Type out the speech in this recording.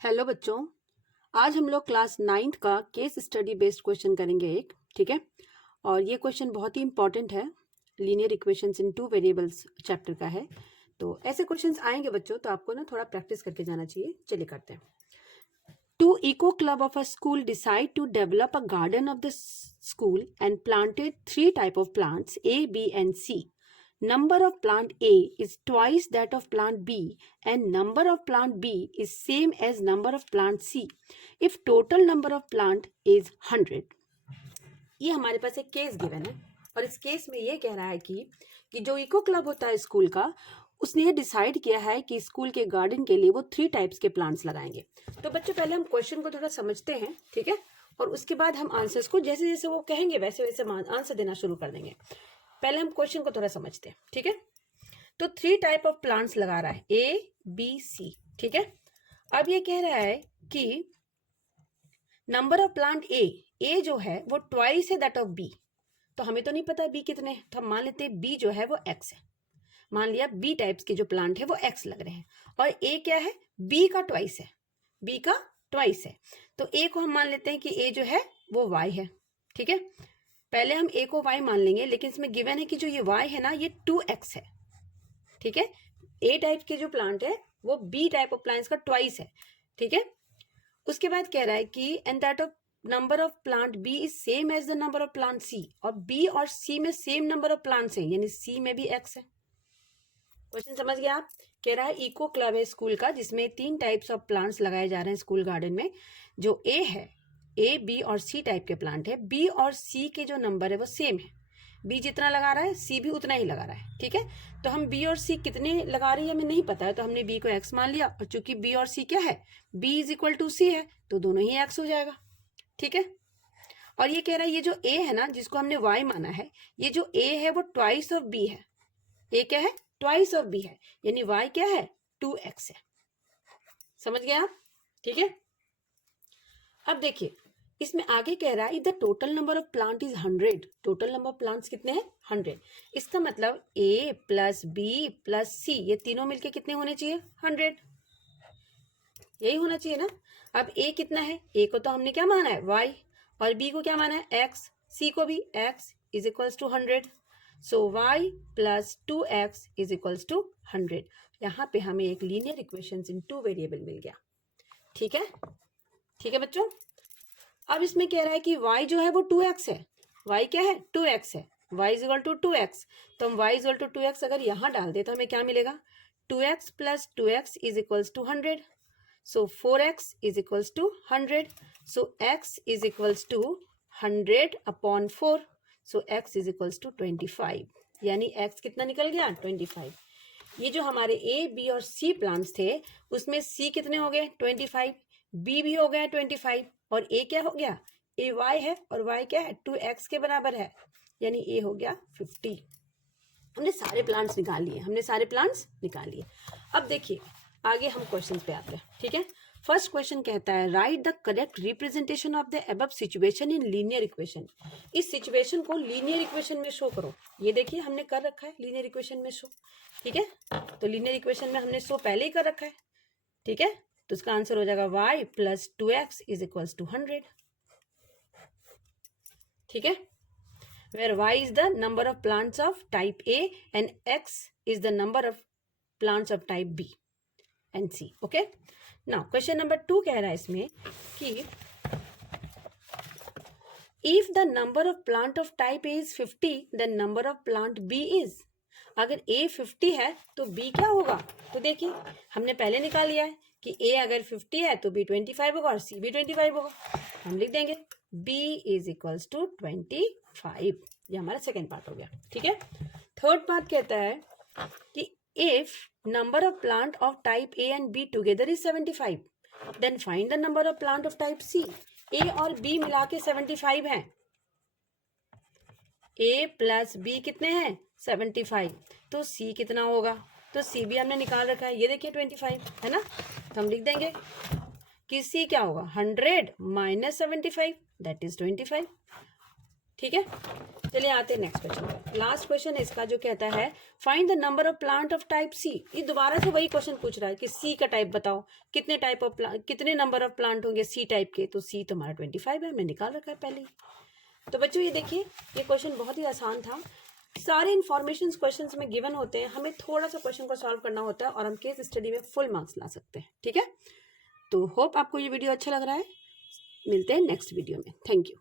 Hello बच्चों, आज हम लोग क्लास 9th का केस स्टडी बेस्ड क्वेश्चन करेंगे एक। ठीक है, और ये क्वेश्चन बहुत ही इंपॉर्टेंट है। लीनियर इक्वेशंस इन टू वेरिएबल्स चैप्टर का है। तो ऐसे क्वेश्चंस आएंगे बच्चों, तो आपको ना थोड़ा प्रैक्टिस करके जाना चाहिए। चलिए करते हैं। Two eco club of a school decide to develop a garden of the school and planted three type of plants A, B and C. Number of plant A is twice that of plant B and number of plant B is same as number of plant C if total number of plant is 100. ये हमारे पास एक case given है और इस case में ये कह रहा है कि जो इको क्लब होता है स्कूल का, उसने ये डिसाइड किया है कि स्कूल के गार्डन के लिए वो 3 टाइप्स के प्लांट्स लगाएंगे। तो बच्चों पहले हम क्वेश्चन को थोड़ा समझते हैं, ठीक है, और उसके बाद हम आंसर्स को जैसे जैसे वो कहेंगे वैसे वैसे आंसर देना शुरू कर देंगे। पहले हम क्वेश्चन को थोड़ा समझते हैं, ठीक है। तो 3 टाइप ऑफ प्लांट्स लगा रहा है A, B, C, ठीक है। अब ये कह रहा है कि नंबर ऑफ प्लांट ए जो है वो ट्वाइस है दैट ऑफ बी। तो हमें तो नहीं पता बी कितने हैं, तो हम मान लेते हैं बी जो है वो एक्स है। मान लिया बी टाइप्स के जो प्लांट है वो एक्स लग रहे हैं और ए क्या है, बी का ट्वाइस है, बी का ट्वाइस है। तो ए को हम मान लेते हैं कि ए जो है वो वाई है, ठीक है। पहले हम ए को वाई मान लेंगे, लेकिन इसमें गिवन है कि जो ये वाई है ना ये 2x है, ठीक है। ए टाइप के जो प्लांट है वो बी टाइप ऑफ प्लांट्स का ट्वाइस है, ठीक है। उसके बाद कह रहा है कि and that of number of plant B is same as the number of plant C, और बी और सी में सेम नंबर ऑफ प्लांट्स हैं, यानी सी में भी एक्स है। क्वेश्चन समझ गया आप? कह रहा है इको क्लब है स्कूल का जिसमें 3 टाइप्स ऑफ प्लांट्स लगाए जा रहे हैं स्कूल गार्डन में। जो ए है, ए बी और सी टाइप के प्लांट है, बी और सी के जो नंबर है वो सेम है। बी जितना लगा रहा है सी भी उतना ही लगा रहा है, ठीक है। तो हम बी और सी कितने लगा रही है हमें नहीं पता है, तो हमने बी को एक्स मान लिया, और चूंकि बी और सी क्या है, बी इज इक्वल टू सी है, तो दोनों ही एक्स हो जाएगा, ठीक है। और ये कह रहा है ये जो ए है ना जिसको हमने वाई माना है, ये जो ए है वो ट्वाइस ऑफ बी है। ए क्या है, ट्वाइस ऑफ बी है, यानी वाई क्या है, 2x है। समझ गए आप? ठीक है। अब देखिए इसमें आगे कह रहा है the total number of plant is 100। Total number of plants कितने हैं, 100। इसका मतलब a प्लस बी प्लस सी ये तीनों मिलके कितने होने चाहिए, 100। यही होना चाहिए ना। अब a कितना है, a को तो हमने क्या माना है, y, और b को क्या माना है, x, c को भी x is equals to 100। So y plus 2x is equals to 100। यहाँ पे हमें एक लीनियर इक्वेशन इन 2 वेरिएबल मिल गया, ठीक है। ठीक है बच्चों। अब इसमें कह रहा है कि y जो है वो 2x है, y क्या है, 2x है, y is equal to 2x। तो हम y is equal to 2x अगर यहाँ डाल दे तो हमें क्या मिलेगा, 2x plus 2x is equals to 100। So 4x is equals to 100। So x is equals to 100 upon 4। So x is equals to 25, यानी x कितना निकल गया, 25। ये जो हमारे a b और c प्लांट्स थे उसमें c कितने हो गए, 25, b भी हो गया 25, और a क्या हो गया, a y है, और y क्या है, 2x के बराबर है, यानी a हो गया 50। हमने सारे प्लांट्स निकाल लिए, अब देखिए आगे हम क्वेश्चंस पे आते हैं, ठीक है। फर्स्ट क्वेश्चन कहता है right the correct representation of the above situation in linear equation. इस सिचुएशन को लीनियर इक्वेशन में शो करो। ये देखिए हमने कर रखा है लीनियर इक्वेशन में शो, ठीक है। तो लीनियर इक्वेशन में हमने शो पहले ही कर रखा है, ठीक है। तो इसका आंसर हो जाएगा y plus 2x is equals to 100, ठीक है। where y is the number of plants of type A and x is the number of plants of type B and C. Okay. Now question number 2 कह रहा है इसमें कि if the number of plant of type A is 50 then number of plant B is, अगर A 50 है तो B क्या होगा। तो देखिए हमने पहले निकाल लिया है कि A अगर 50 है तो B 25 होगा और C भी 25 होगा। हम लिख देंगे B इज इक्वल्स टू 25। ये हमारा सेकेंड पार्ट हो गया, ठीक है। थर्ड पार्ट कहता है कि if number of plant of type A and B together is 75 then find the number of plant of type C। A और B मिला के 75 हैं, A प्लस B कितने हैं, 75। तो C कितना होगा, तो C भी हमने निकाल रखा है, ये देखिए 25 है ना। तो हम लिख देंगे कि C क्या होगा, 100 माइनस 75 दैट इज 25। ठीक है, चलिए आते हैं नेक्स्ट क्वेश्चन पर। लास्ट क्वेश्चन इसका जो कहता है find the number of plant of type C. ये दोबारा से वही क्वेश्चन पूछ रहा है कि सी का टाइप बताओ, कितने टाइप ऑफ कितने नंबर ऑफ प्लांट होंगे सी टाइप के। तो सी तो हमारा 25 है, हमने निकाल रखा है पहले ही। तो बच्चों ये देखिए, ये क्वेश्चन बहुत ही आसान था। सारे इन्फॉर्मेशन क्वेश्चंस में गिवन होते हैं, हमें थोड़ा सा क्वेश्चन को सॉल्व करना होता है और हम केस स्टडी में फुल मार्क्स ला सकते हैं। ठीक है, तो होप आपको ये वीडियो अच्छा लग रहा है। मिलते हैं नेक्स्ट वीडियो में। Thank you.